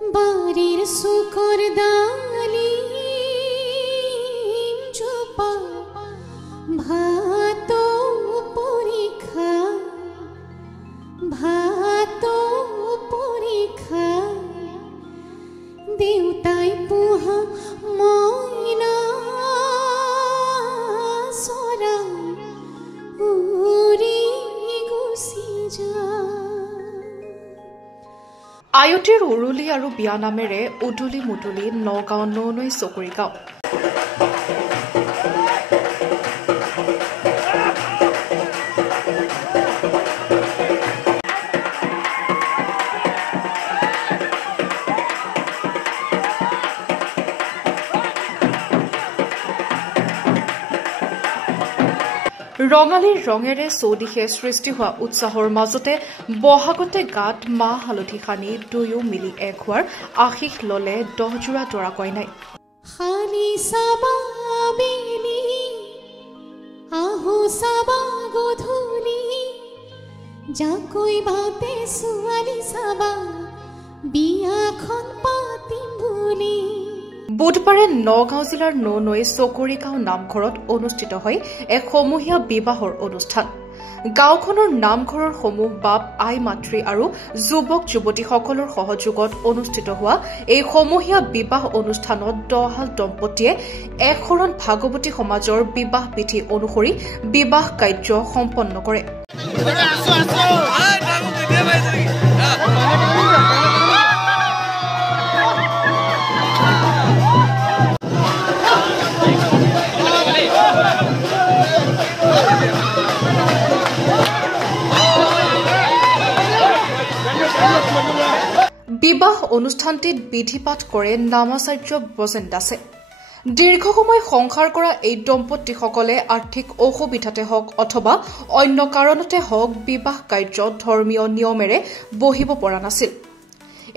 বাড়িৰ শুকৰ ডালি চোপা ভাত পৰীক্ষা দেউতাই পোহা মইনা চৰা উৰি গুচি যায়। আয়তীৰ উৰুলি আৰু বিয়া নামেৰে উদুলি মুদুলি নগাঁও ৯৯ চকুৰি গাঁও। ৰঙালীৰ ৰঙেৰে চৌদিশে সৃষ্টি হোৱা উৎসাহৰ মাজতে বহাগতে গাত মাহ হালধি সানি দুয়ো মিলি এক হোৱাৰ আশীষ ললে ১০ জোৰা দৰা কইনাই। খালি চাবা বেলি আহো চাবা গধূলি যাকৈ বাতে ছোৱালী চাবা বিয়াখন পাতিম বুলি। বুধবাৰে নগাঁও জিলাৰ ৯৯ চকুৰি গাঁও নামঘৰত অনুষ্ঠিত হয় এক সমূহীয়া বিবাহৰ অনুষ্ঠান। গাঁওখনৰ নামঘৰৰ সমূহ বাপ আই মাতৃ আৰু যুৱক যুৱতীসকলৰ সহযোগত অনুষ্ঠিত হোৱা এই সমূহীয়া বিবাহ অনুষ্ঠানত দহাল দম্পতীয়ে এক শৰণ ভাগৱতী সমাজৰ বিবাহ বিধি অনুসৰি বিবাহ কাৰ্য সম্পন্ন কৰে। বিবাহ অনুষ্ঠানটিত বিধিপাঠ কৰে নামাচাৰ্য ব্ৰজেন দাসে। দীৰ্ঘ সময় সংসাৰ কৰা এই দম্পতীসকলে আৰ্থিক অসুবিধাতে হওক অথবা অন্য কাৰণতে হওক বিবাহ কাৰ্যত ধৰ্মীয় নিয়মেৰে বহিব পৰা নাছিল।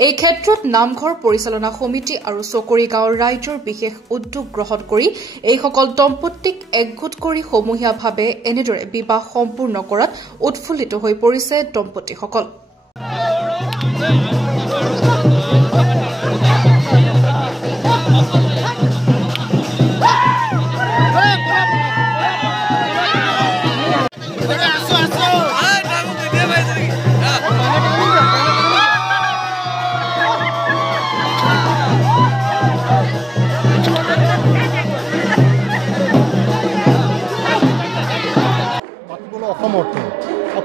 এই ক্ষেত্ৰত নামঘৰ পৰিচালনা সমিতি আৰু চকুৰি গাঁৱৰ ৰাইজৰ বিশেষ উদ্যোগ গ্ৰহণ কৰি এইসকল দম্পতীক একগোট কৰি সমূহীয়াভাৱে এনেদৰে বিবাহ সম্পূৰ্ণ কৰাত উৎফুল্লিত হৈ পৰিছে দম্পতীসকল।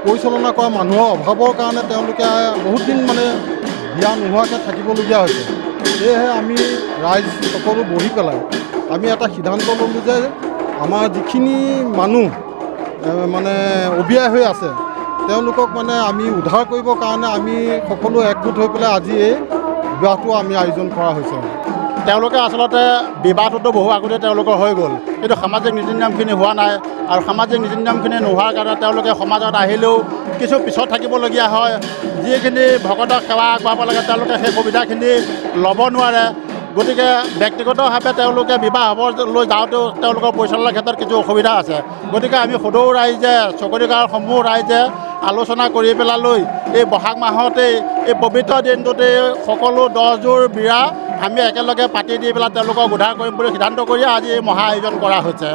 পৰিচালনা কৰা মানুহৰ অভাৱৰ কাৰণে তেওঁলোকে বহুত দিন বিয়া নোহোৱাকৈ থাকিবলগীয়া হৈছে। সেয়েহে আমি ৰাইজ সকলো বহি পেলাই আমি এটা সিদ্ধান্ত ল'লোঁ যে আমাৰ যিখিনি মানুহ অবিয়াই হৈ আছে তেওঁলোকক আমি উদ্ধাৰ কৰিবৰ কাৰণে আমি সকলো একগোট হৈ পেলাই আজি এই বিবাহটো আমি আয়োজন কৰা হৈছে। তেওঁলোকে আচলতে বিবাহটোতো বহু আগতে তেওঁলোকৰ হৈ গ'ল, কিন্তু সামাজিক নীতি নিয়মখিনি হোৱা নাই আৰু সামাজিক নীতি নিয়মখিনি নোহোৱাৰ কাৰণে তেওঁলোকে সমাজত আহিলেও কিছু পিছত থাকিবলগীয়া হয়। যিখিনি ভকতক সেৱা আগবঢ়াব লাগে তেওঁলোকে সেই সুবিধাখিনি ল'ব নোৱাৰে। গতিকে ব্যক্তিগতভাৱে তেওঁলোকে বিবাহ হ'বলৈ যাওঁতেও তেওঁলোকৰ পৰিচালনাৰ ক্ষেত্ৰত কিছু অসুবিধা আছে। গতিকে আমি সদৌ ৰাইজে চকুৰি গাঁৱৰ সমূহ ৰাইজে আলোচনা কৰি পেলালৈ এই বহাগ মাহতেই এই পবিত্ৰ দিনটোতেই সকলো 10 জোৰ বিয়া আমি একেলগে পাতি দি পেলাই তেওঁলোকক উদ্ধাৰ কৰিম বুলি সিদ্ধান্ত কৰি আজি এই মহা আয়োজন কৰা হৈছে।